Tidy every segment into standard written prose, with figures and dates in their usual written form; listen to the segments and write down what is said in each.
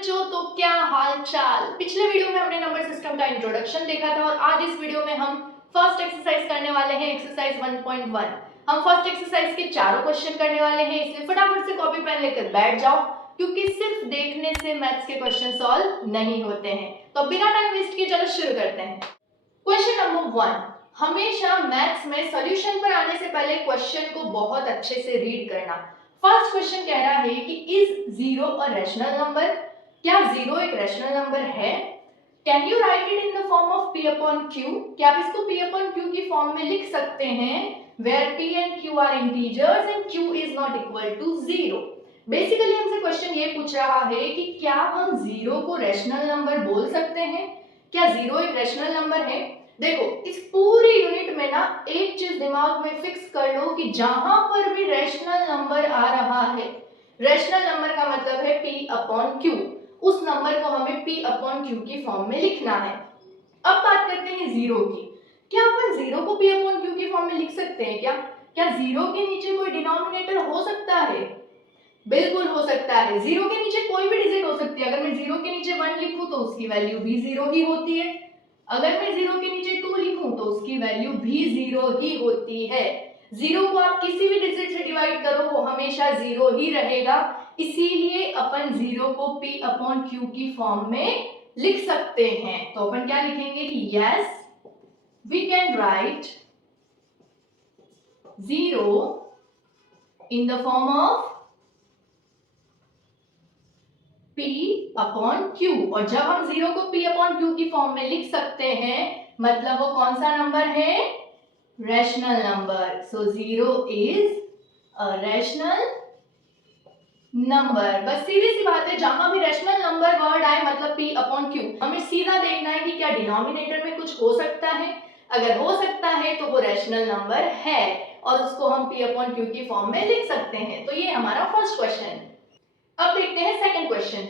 बच्चों, तो क्या हाल चाल। पिछले वीडियो में हमने नंबर सिस्टम का इंट्रोडक्शन देखा था और आज इस वीडियो में हम फर्स्ट एक्सरसाइज करने वाले हैं, एक्सरसाइज 1.1। हम फर्स्ट एक्सरसाइज के चारों क्वेश्चन करने वाले हैं, इसलिए फटाफट से कॉपी पेन लेकर बैठ जाओ क्योंकि सिर्फ देखने से मैथ्स के क्वेश्चन सॉल्व नहीं होते हैं। तो बिना टाइम वेस्ट किए चलो शुरू करते हैं। क्वेश्चन नंबर 1, हमेशा मैथ्स में सॉल्यूशन पर आने से पहले क्वेश्चन को बहुत अच्छे से रीड करना। फर्स्ट क्वेश्चन कह रहा है कि is zero a rational number, क्या जीरो एक रैशनल नंबर है? Can you write it in the form of p upon q? क्या आप इसको p अपॉन q की फॉर्म में लिख सकते हैं where p and q are integers and q is not equal to zero. Basically हमसे क्वेश्चन ये पूछ रहा है कि क्या हम जीरो को रैशनल नंबर बोल सकते हैं? क्या जीरो एक रैशनल नंबर है? देखो, इस पूरी यूनिट में ना एक चीज दिमाग में फिक्स कर लो कि जहां पर भी रैशनल नंबर आ रहा है, रैशनल नंबर का मतलब है p अपॉन q, उस नंबर को हमें p अपॉन q की फॉर्म में लिखना है। अब बात करते हैं जीरो की। क्या अपन जीरो को p अपॉन q की फॉर्म में लिख सकते हैं? क्या जीरो के नीचे कोई डिनोमिनेटर हो सकता है? बिल्कुल हो सकता है। जीरो के नीचे कोई भी डिजिट हो सकती है। अगर मैं जीरो के नीचे 1 लिखूं तो उसकी वैल्यू भी जीरो ही होती है। अगर मैं जीरो के नीचे 2 लिखूं तो उसकी वैल्यू भी जीरो ही होती है। जीरो को आप किसी भी डिजिट से डिवाइड करो वो हमेशा जीरो ही रहेगा, इसीलिए अपन जीरो को p अपॉन q की फॉर्म में लिख सकते हैं। तो अपन क्या लिखेंगे कि yes we can write zero in the form of p upon q। और जब हम जीरो को p अपॉन q की फॉर्म में लिख सकते हैं मतलब वो कौन सा नंबर है? Rational number. So zero is a rational number. बस सीधी सी बात है, जहां भी रैशनल नंबर वर्ड आए मतलब p अपॉन q, हमें सीधा देखना है कि क्या डिनोमिनेटर में कुछ हो सकता है। अगर हो सकता है तो वो रैशनल नंबर है और उसको हम p अपॉन q की फॉर्म में लिख सकते हैं। तो ये हमारा फर्स्ट क्वेश्चन। अब देखते हैं सेकंड क्वेश्चन।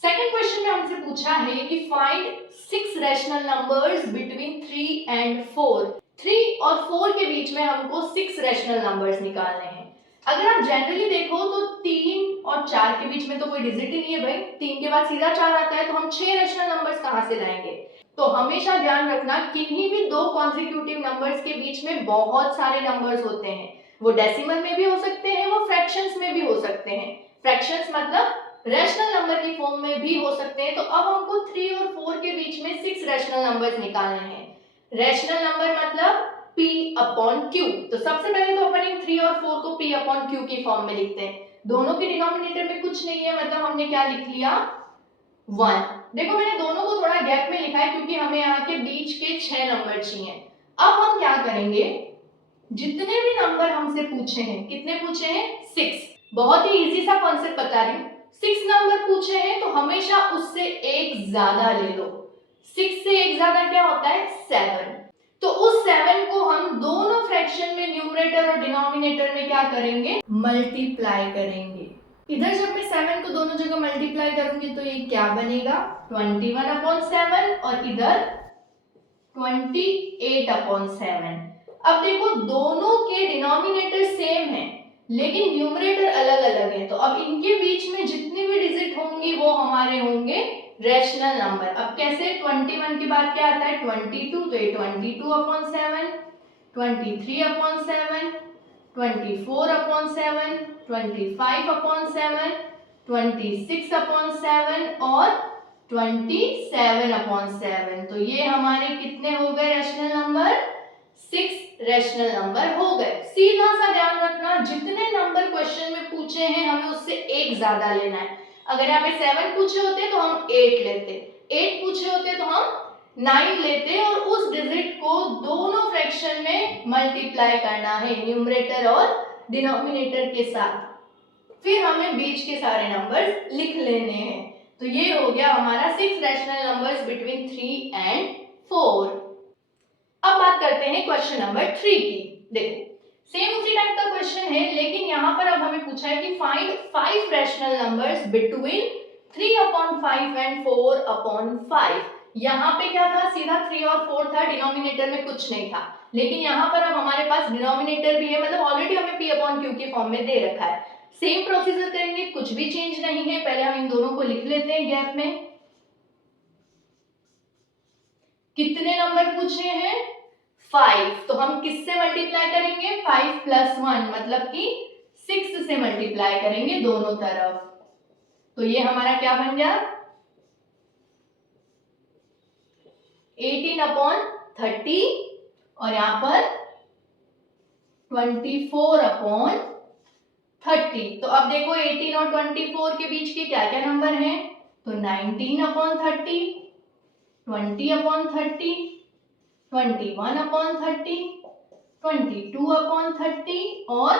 सेकंड क्वेश्चन में हमसे पूछा है कि find 6 rational numbers between 3 and 4। 3 और 4 के बीच में हमको 6 रैशनल नंबर्स निकालने हैं। अगर आप जनरली देखो तो 3 और 4 के बीच में तो कोई डिजिट ही नहीं है भाई, 3 के बाद सीधा 4 आता है, तो हम 6 रैशनल नंबर्स कहां से लाएंगे? तो हमेशा ध्यान रखना किन्हीं भी दो कॉन्सेक्यूटिव नंबर्स के बीच में बहुत सारे नंबर्स होते हैं। वो डेसिमल में भी हो सकते हैं, वो फ्रैक्शंस में भी हो सकते हैं। फ्रैक्शंस मतलब रैशनल नंबर की फॉर्म में भी हो सकते हैं। तो अब हमको 3 और 4 के बीच में 6 रैशनल नंबर्स निकालने हैं। रैशनल नंबर मतलब p अपॉन q। तो सबसे पहले तो अपन इन 3 और 4 को p अपॉन q की फॉर्म में लिखते हैं। दोनों के डिनोमिनेटर में कुछ नहीं है मतलब हमने क्या लिख लिया? 1। देखो मैंने दोनों को थोड़ा गैप में लिखा है क्योंकि हमें यहाँ के बीच के 6 नंबर चाहिए। अब हम क्या करेंगे, जितने भी नंबर हमसे पूछे हैं, कितने पूछे हैं? 6। बहुत ही इजी सा कॉन्सेप्ट बता रही हूँ। 6 नंबर पूछे हैं तो हमेशा उससे एक ज्यादा ले लो। 6 से एक ज्यादा क्या होता है? 7। तो उस 7 को हम दोनों फ्रैक्शन में न्यूमरेटर और डिनोमिनेटर में क्या करेंगे? मल्टीप्लाई करेंगे। इधर जब मैं 7 को दोनों जगह मल्टीप्लाई करूंगी तो ये क्या बनेगा? 21 अपॉन 7 और इधर 28 अपॉन 7। अब देखो दोनों के डिनोमिनेटर सेम है लेकिन न्यूमरेटर अलग अलग है, तो अब इनके बीच में जितनी भी डिजिट होंगी वो हमारे होंगे रैशनल नंबर। अब कैसे? 21 के बाद क्या आता है? 22, तो ये 22 upon 7, 23 upon 7, 24 upon 7, 25 upon 7, 26 upon 7 और 27 अपॉन 7। तो ये हमारे कितने हो गए रैशनल नंबर? 6 रैशनल नंबर हो गए। सीधा सा ध्यान रखना, जितने नंबर क्वेश्चन में पूछे हैं हमें उससे एक ज्यादा लेना है। अगर यहाँ पे 7 पूछे होते तो हम 8 लेते, 8 पूछे होते तो हम 9 लेते और उस डिजिट को दोनों फ्रैक्शन में मल्टीप्लाई करना है न्यूमरेटर और डिनोमिनेटर के साथ। फिर हमें बीच के सारे नंबर्स लिख लेने हैं। तो ये हो गया हमारा 6 रैशनल नंबर्स बिटवीन 3 एंड 4। अब बात करते हैं क्वेश्चन नंबर 3 की। देखो सेम उसी टाइप का क्वेश्चन है लेकिन यहाँ पर अब हमें पूछा है कि find 5 rational numbers between 3 upon 5 and 4 upon 5। यहाँ पे क्या था? सीधा 3 और 4 था, डिनोमिनेटर में कुछ नहीं था। लेकिन यहाँ पर अब हमारे पास डिनोमिनेटर भी है, मतलब ऑलरेडी हमें p अपॉन q की फॉर्म में दे रखा है। सेम प्रोसीजर करेंगे, कुछ भी चेंज नहीं है। पहले हम इन दोनों को लिख लेते हैं गैप में। कितने नंबर पूछे हैं? 5। तो हम किससे मल्टीप्लाई करेंगे? 5 + 1 मतलब कि 6 से मल्टीप्लाई करेंगे दोनों तरफ। तो ये हमारा क्या बन गया? 18/30 और यहाँ पर 24/30। तो अब देखो 18 और 24 के बीच के क्या क्या नंबर हैं? तो 19/30, 20/30, 21/30, 22/30 और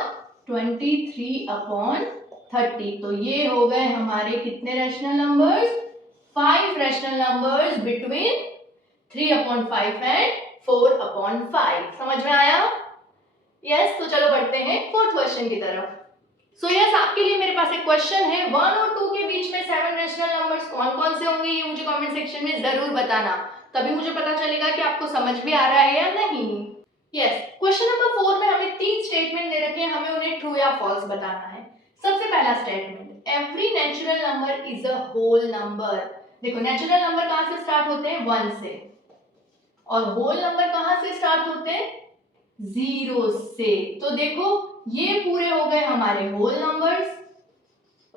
23/30। तो ये हो गए हमारे कितने rational numbers? 5 rational numbers between 3/5 and 4/5। समझ में आया? यस। तो चलो बढ़ते हैं 4th क्वेश्चन की तरफ। सो यस, आपके लिए मेरे पास एक क्वेश्चन है। 1 और 2 के बीच में 7 रैशनल नंबर्स कौन कौन से होंगे ये मुझे कमेंट सेक्शन में जरूर बताना, तभी मुझे पता चलेगा कि आपको समझ भी आ रहा है या नहीं। यस। क्वेश्चन नंबर 4 में हमें 3 स्टेटमेंट दे रखे हैं, हमें उन्हें ट्रू या फॉल्स बताना है। सबसे पहला statement, every natural number is a whole number. देखो नेचुरल नंबर कहां से स्टार्ट होते हैं? 1 से। और होल नंबर कहां से स्टार्ट होते हैं? 0 से। तो देखो ये पूरे हो गए हमारे होल नंबर्स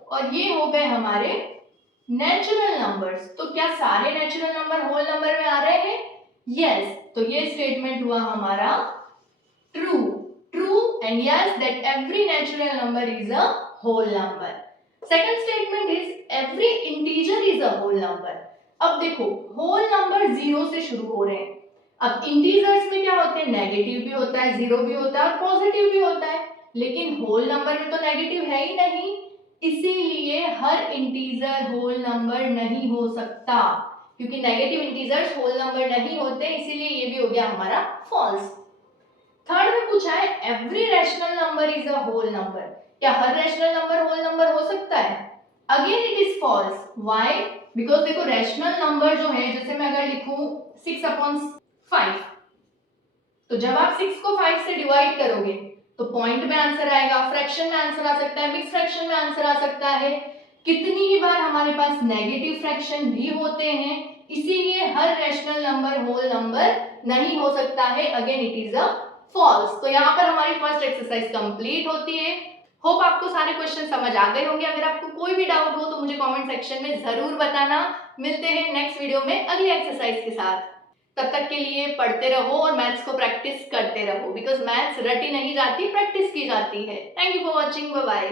और ये हो गए हमारे नेचुरल नंबर्स। तो क्या सारे नेचुरल नंबर होल नंबर में आ रहे हैं? यस। तो ये स्टेटमेंट हुआ हमारा true. True and yes that every natural number is a whole number. Second statement is every integer is a whole number. अब देखो होल नंबर 0 से शुरू हो रहे हैं। अब इंटीजर्स में क्या होते हैं? नेगेटिव भी होता है, 0 भी होता है और पॉजिटिव भी होता है, लेकिन होल नंबर में तो नेगेटिव है ही नहीं, इसीलिए हर इंटीजर होल नंबर नहीं हो सकता, क्योंकि नेगेटिव इंटीजर्स होल नंबर नहीं होते, इसीलिए ये भी हो गया हमारा फॉल्स। थर्ड में पूछा है every rational number is a whole number. क्या हर रैशनल नंबर होल नंबर हो सकता है? Again it is false. Why? Because देखो रैशनल नंबर जो है, जैसे मैं अगर लिखूं 6/5, तो जब आप 6 को 5 से डिवाइड करोगे तो पॉइंट में आंसर आएगा, फ्रैक्शन में आंसर आ सकता है, मिक्स फ्रैक्शन में आंसर आ सकता है। कितनी ही बार हमारे पास नेगेटिव फ्रैक्शन भी होते हैं, इसीलिए हर रैशनल नंबर होल नंबर नहीं हो सकता है। Again it is a false. तो यहाँ पर हमारी फर्स्ट एक्सरसाइज कंप्लीट होती है। होप आपको सारे क्वेश्चन समझ आ गए होंगे। अगर आपको कोई भी डाउट हो तो मुझे कमेंट सेक्शन में जरूर बताना। मिलते हैं नेक्स्ट वीडियो में अगली एक्सरसाइज के साथ। तब तक के लिए पढ़ते रहो और मैथ्स को प्रैक्टिस करते रहो, बिकॉज मैथ्स रटी नहीं जाती, प्रैक्टिस की जाती है। Thank you for watching. Bye bye.